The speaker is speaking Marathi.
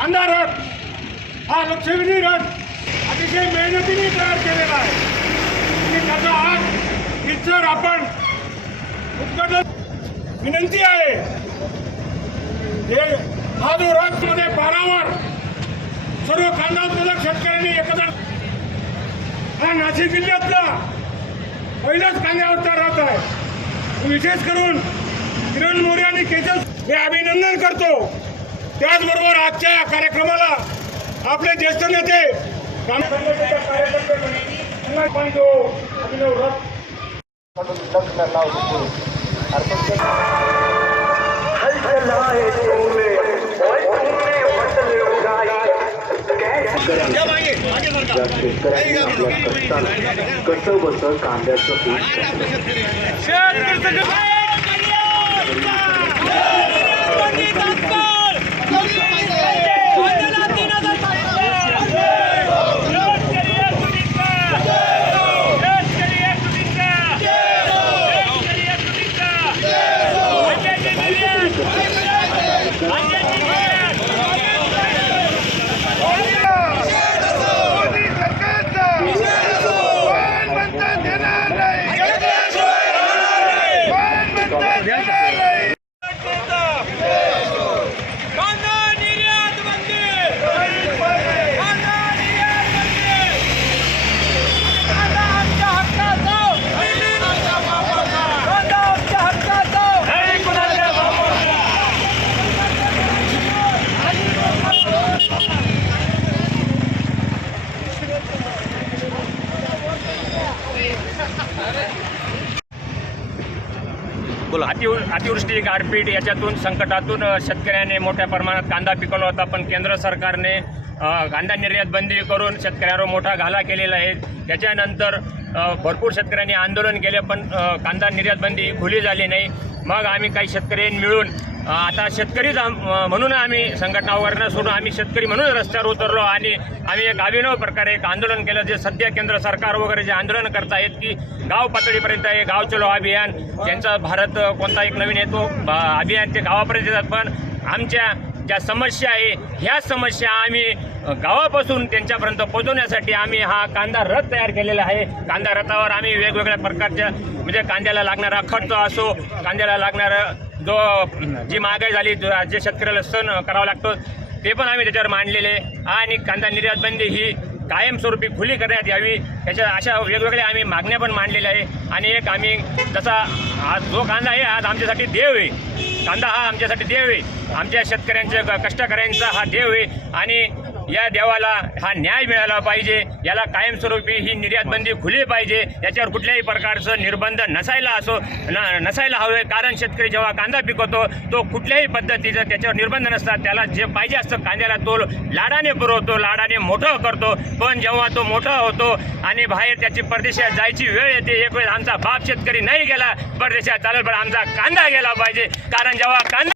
कांदा रथ हा लक्षवेधी रथ अतिशय मेहनतीने तयार केलेला आहे. आणि त्याचा आज इतर आपण उद्घाटन विनंती आहे. हे हा जो रथमध्ये पारावर सर्व कांदा उत्पादक शेतकऱ्यांनी एकत्र हा नाशिक जिल्ह्यातला पहिलाच कांद्यावरचा रथ आहे. विशेष करून किरण मोरे आणि केजल हे अभिनंदन करतो. त्याचबरोबर आजच्या या कार्यक्रमाला आपले ज्येष्ठ नेते कसं बसं कांद्याचं पीक अति अतिवृष्टी गारपीट याच्यातून संकटातून शेतकऱ्याने मोठ्या प्रमाणात कांदा पिकवला होता पण केंद्र सरकारने कांदा निर्यात बंदी करून शेतकऱ्यावर मोठा घाला केलेला आहे. त्याच्यानंतर भरपूर शेतकऱ्यांनी आंदोलन केले पण कांदा निर्यात बंदी खुली झाली नाही. मग आम्ही काही शेतकरी मिळून आता शेतकरी म्हणून आम्ही संघटना वगैरे सोडून आम्ही शेतकरी म्हणून रस्त्यावर उतरलो आणि आम्ही एक अभिनव प्रकारे एक आंदोलन केलं जे सध्या केंद्र सरकार वगैरे जे आंदोलन करतायत की गाव पातळीपर्यंत हे गाव चलो अभियान त्यांचा भारत कोणता एक नवीन येतो अभियान ते गावापर्यंत येतात. पण आमच्या ज्या समस्या आहे ह्या समस्या आम्ही गावापासून त्यांच्यापर्यंत पोहोचवण्यासाठी आम्ही हा कांदा रथ तयार केलेला आहे. कांदा रथावर आम्ही वेगवेगळ्या प्रकारच्या म्हणजे कांद्याला लागणारा खर्च असो कांद्याला लागणारा जो जी महागाई झाली जे शेतकऱ्याला सण करावा लागतो ते पण आम्ही त्याच्यावर मांडलेले आणि कांदा निर्यात बंदी ही कायमस्वरूपी खुली करण्यात यावी त्याच्या अशा वेगवेगळ्या आम्ही मागण्या पण मांडलेल्या आहे. आणि एक आम्ही जसा आज जो कांदा आहे आज आमच्यासाठी देव आहे. कांदा हा आमच्यासाठी देव आहे. आमच्या शेतकऱ्यांच्या क- कष्टकऱ्यांचा हा देव आहे. आणि या देवाला हा न्याय मिळाला पाहिजे. याला कायमस्वरूपी ही निर्यात बंदी खुली पाहिजे. याच्यावर कुठल्याही प्रकारचं निर्बंध नसायला असो न नसायला हवे. कारण शेतकरी जेव्हा कांदा पिकवतो तो कुठल्याही पद्धतीचं त्याच्यावर निर्बंध नसतात. त्याला जे पाहिजे असतं कांद्याला तो लाडाने पुरवतो लाडाने मोठं करतो. पण जेव्हा तो मोठा होतो आणि बाहेर त्याची परदेशात जायची वेळ येते एक वेळ आमचा बाप शेतकरी नाही गेला परदेशात चालेल पण आमचा कांदा गेला पाहिजे. कारण जेव्हा कांदा